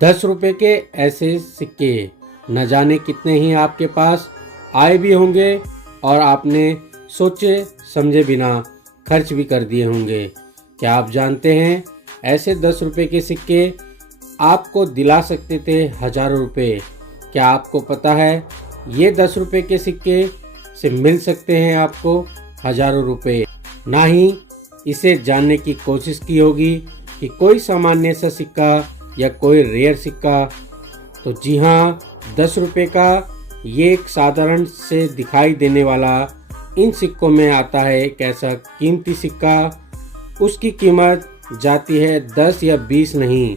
10 रुपए के ऐसे सिक्के न जाने कितने ही आपके पास आए भी होंगे और आपने सोचे समझे बिना खर्च भी कर दिए होंगे। क्या आप जानते हैं ऐसे 10 रुपए के सिक्के आपको दिला सकते थे हजारों रुपए। क्या आपको पता है ये 10 रुपए के सिक्के से मिल सकते हैं आपको हजारों रुपए। ना ही इसे जानने की कोशिश की होगी कि कोई सामान्य सा सिक्का या कोई रेयर सिक्का, तो जी हाँ, 10 रुपए का ये एक साधारण से दिखाई देने वाला इन सिक्कों में आता है एक ऐसा कीमती सिक्का। उसकी कीमत जाती है 10 या 20 नहीं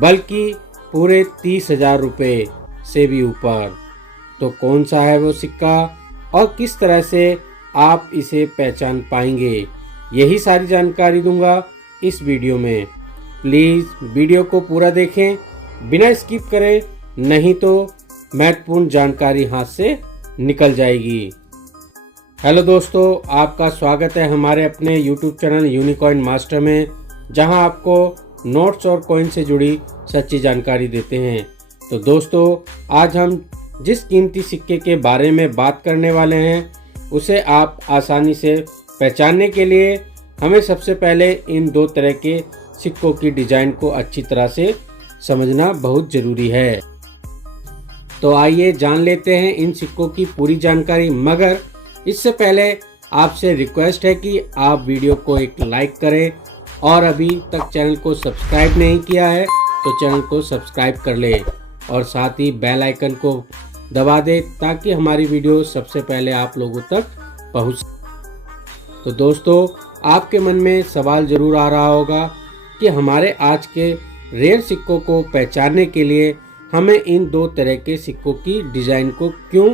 बल्कि पूरे 30,000 रुपये से भी ऊपर। तो कौन सा है वो सिक्का और किस तरह से आप इसे पहचान पाएंगे, यही सारी जानकारी दूंगा इस वीडियो में। प्लीज़ वीडियो को पूरा देखें, बिना स्किप करें, नहीं तो महत्वपूर्ण जानकारी हाथ से निकल जाएगी। हेलो दोस्तों, आपका स्वागत है हमारे अपने यूट्यूब चैनल यूनिकॉइन मास्टर में, जहां आपको नोट्स और कॉइन से जुड़ी सच्ची जानकारी देते हैं। तो दोस्तों, आज हम जिस कीमती सिक्के के बारे में बात करने वाले हैं उसे आप आसानी से पहचानने के लिए हमें सबसे पहले इन दो तरह के सिक्कों की डिजाइन को अच्छी तरह से समझना बहुत जरूरी है। तो आइए जान लेते हैं इन सिक्कों की पूरी जानकारी, मगर इससे पहले आपसे रिक्वेस्ट है कि आप वीडियो को एक लाइक करें और अभी तक चैनल को सब्सक्राइब नहीं किया है तो चैनल को सब्सक्राइब कर ले और साथ ही बेल आइकन को दबा दे ताकि हमारी वीडियो सबसे पहले आप लोगों तक पहुंच। तो दोस्तों, आपके मन में सवाल जरूर आ रहा होगा कि हमारे आज के रेयर सिक्कों को पहचानने के लिए हमें इन दो तरह के सिक्कों की डिजाइन को क्यों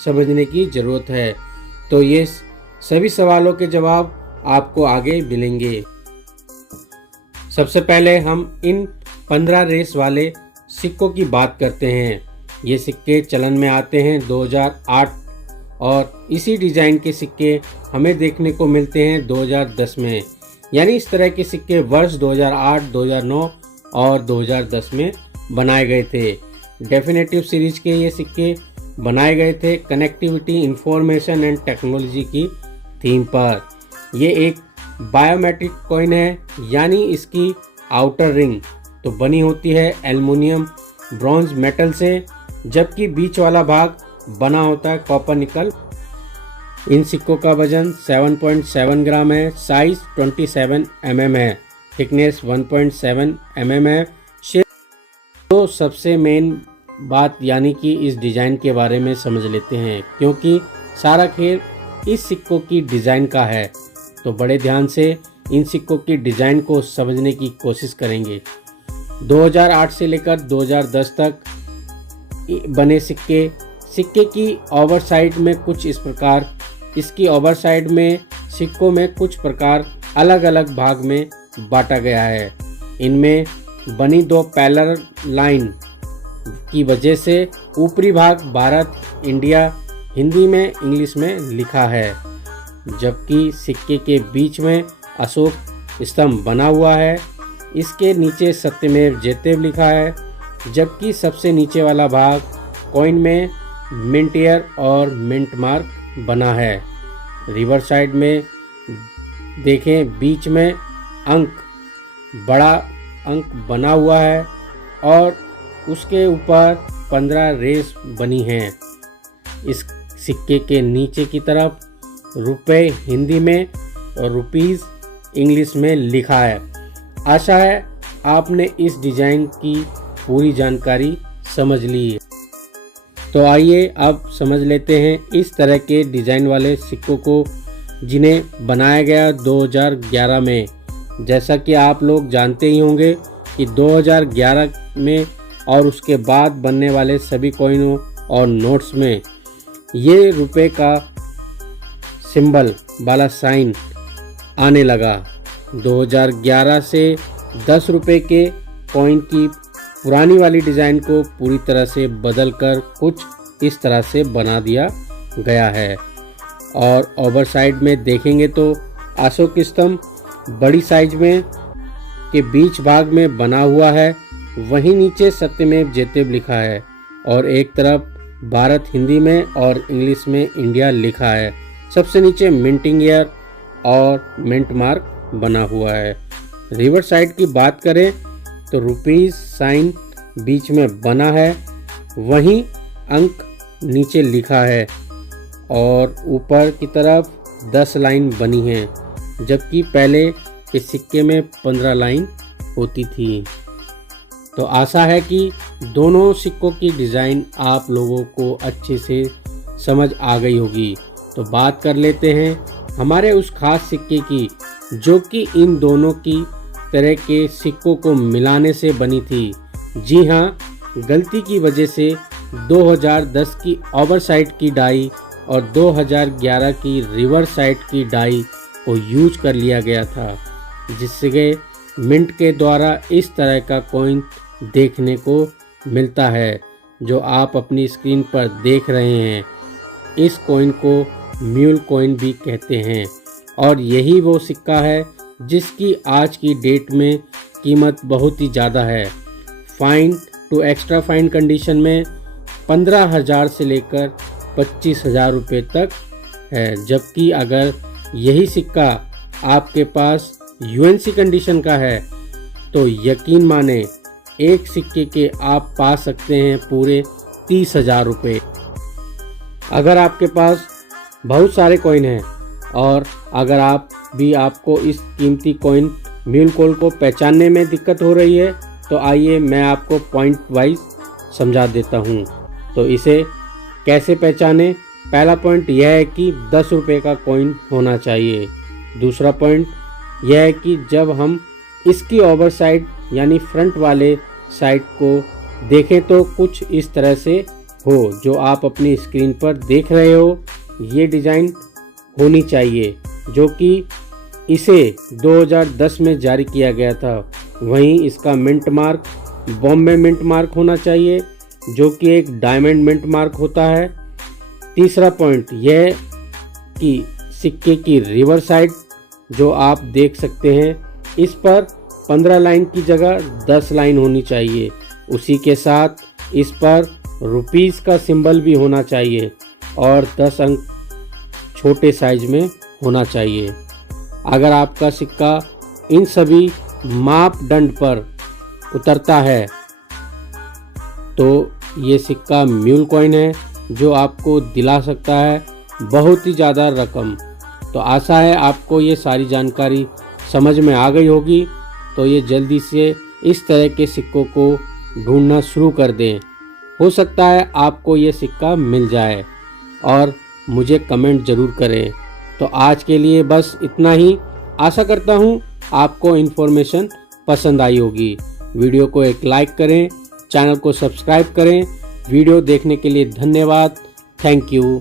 समझने की जरूरत है। तो ये सभी सवालों के जवाब आपको आगे मिलेंगे। सबसे पहले हम इन 15 रेस वाले सिक्कों की बात करते हैं। ये सिक्के चलन में आते हैं 2008 और इसी डिजाइन के सिक्के हमें देखने को मिलते हैं 2010 में। यानी इस तरह के सिक्के वर्ष 2008, 2009 और 2010 में बनाए गए थे। डेफिनेटिव सीरीज के ये सिक्के बनाए गए थे कनेक्टिविटी, इंफॉर्मेशन एंड टेक्नोलॉजी की थीम पर। ये एक बायोमेट्रिक कॉइन है, यानी इसकी आउटर रिंग तो बनी होती है एल्युमिनियम ब्रॉन्ज मेटल से, जबकि बीच वाला भाग बना होता है कॉपर निकल। इन सिक्कों का वजन 7.7 ग्राम है, साइज 27 mm है, थिकनेस 1.7 mm है। तो सबसे मेन बात यानी कि इस डिज़ाइन के बारे में समझ लेते हैं, क्योंकि सारा खेल इस सिक्कों की डिज़ाइन का है। तो बड़े ध्यान से इन सिक्कों की डिज़ाइन को समझने की कोशिश करेंगे। 2008 से लेकर 2010 तक बने सिक्के की ओवर साइड में कुछ इस प्रकार, इसकी ओवर साइड में सिक्कों में कुछ प्रकार अलग अलग भाग में बांटा गया है। इनमें बनी दो पैरेलल लाइन की वजह से ऊपरी भाग भारत, इंडिया हिंदी में, इंग्लिश में लिखा है, जबकि सिक्के के बीच में अशोक स्तंभ बना हुआ है। इसके नीचे सत्यमेव जयते लिखा है, जबकि सबसे नीचे वाला भाग कॉइन में मिंट ईयर और मिंट मार्क बना है। रिवर्स साइड में देखें, बीच में अंक, बड़ा अंक बना हुआ है और उसके ऊपर 15 रेस बनी हैं। इस सिक्के के नीचे की तरफ रुपए हिंदी में और रुपीस इंग्लिश में लिखा है। आशा है आपने इस डिज़ाइन की पूरी जानकारी समझ ली है। तो आइए अब समझ लेते हैं इस तरह के डिज़ाइन वाले सिक्कों को, जिन्हें बनाया गया 2011 में। जैसा कि आप लोग जानते ही होंगे कि 2011 में और उसके बाद बनने वाले सभी कॉइनों और नोट्स में ये रुपए का सिंबल वाला साइन आने लगा। 2011 से 10 रुपए के कॉइन की पुरानी वाली डिज़ाइन को पूरी तरह से बदलकर कुछ इस तरह से बना दिया गया है। और ओवर साइड में देखेंगे तो अशोक स्तंभ बड़ी साइज में के बीच भाग में बना हुआ है, वहीं नीचे सत्यमेव जयते लिखा है और एक तरफ भारत हिंदी में और इंग्लिश में इंडिया लिखा है। सबसे नीचे मिंटिंग ईयर और मिंट मार्क बना हुआ है। रिवर साइड की बात करें तो रुपीस साइन बीच में बना है, वहीं अंक नीचे लिखा है और ऊपर की तरफ 10 लाइन बनी है, जबकि पहले के सिक्के में 15 लाइन होती थी। तो आशा है कि दोनों सिक्कों की डिज़ाइन आप लोगों को अच्छे से समझ आ गई होगी। तो बात कर लेते हैं हमारे उस खास सिक्के की जो कि इन दोनों की तरह के सिक्कों को मिलाने से बनी थी। जी हाँ, गलती की वजह से 2010 की ओवर साइड की डाई और 2011 की रिवर साइड की डाई को यूज कर लिया गया था, जिससे मिंट के द्वारा इस तरह का कॉइन देखने को मिलता है जो आप अपनी स्क्रीन पर देख रहे हैं। इस कॉइन को म्यूल कॉइन भी कहते हैं और यही वो सिक्का है जिसकी आज की डेट में कीमत बहुत ही ज़्यादा है। Fine to extra fine condition में 15,000 से लेकर 25,000 रुपये तक है, जबकि अगर यही सिक्का आपके पास यूएनसी कंडीशन का है तो यकीन माने एक सिक्के के आप पा सकते हैं पूरे 30,000 रुपये। अगर आपके पास बहुत सारे कॉइन हैं और अगर आपको इस कीमती कॉइन म्यूल कॉइन को पहचानने में दिक्कत हो रही है तो आइए मैं आपको पॉइंट वाइज समझा देता हूँ। तो इसे कैसे पहचाने? पहला पॉइंट यह है कि 10 रुपये का कॉइन होना चाहिए। दूसरा पॉइंट यह है कि जब हम इसकी ओवर साइड यानी फ्रंट वाले साइड को देखें तो कुछ इस तरह से हो जो आप अपनी स्क्रीन पर देख रहे हो। ये डिज़ाइन होनी चाहिए जो कि इसे 2010 में जारी किया गया था। वहीं इसका mint mark Bombay mint mark होना चाहिए जो कि एक डायमंड मिंट मार्क होता है। तीसरा पॉइंट यह कि सिक्के की रिवर साइड जो आप देख सकते हैं इस पर 15 लाइन की जगह 10 लाइन होनी चाहिए। उसी के साथ इस पर रुपीस का सिंबल भी होना चाहिए और 10 अंक छोटे साइज में होना चाहिए। अगर आपका सिक्का इन सभी मापदंड पर उतरता है तो ये सिक्का म्यूल कॉइन है जो आपको दिला सकता है बहुत ही ज़्यादा रकम। तो आशा है आपको ये सारी जानकारी समझ में आ गई होगी। तो ये जल्दी से इस तरह के सिक्कों को ढूंढना शुरू कर दें। हो सकता है आपको ये सिक्का मिल जाए और मुझे कमेंट ज़रूर करें। तो आज के लिए बस इतना ही। आशा करता हूँ आपको इन्फॉर्मेशन पसंद आई होगी। वीडियो को एक लाइक करें, चैनल को सब्सक्राइब करें। वीडियो देखने के लिए धन्यवाद। Thank you.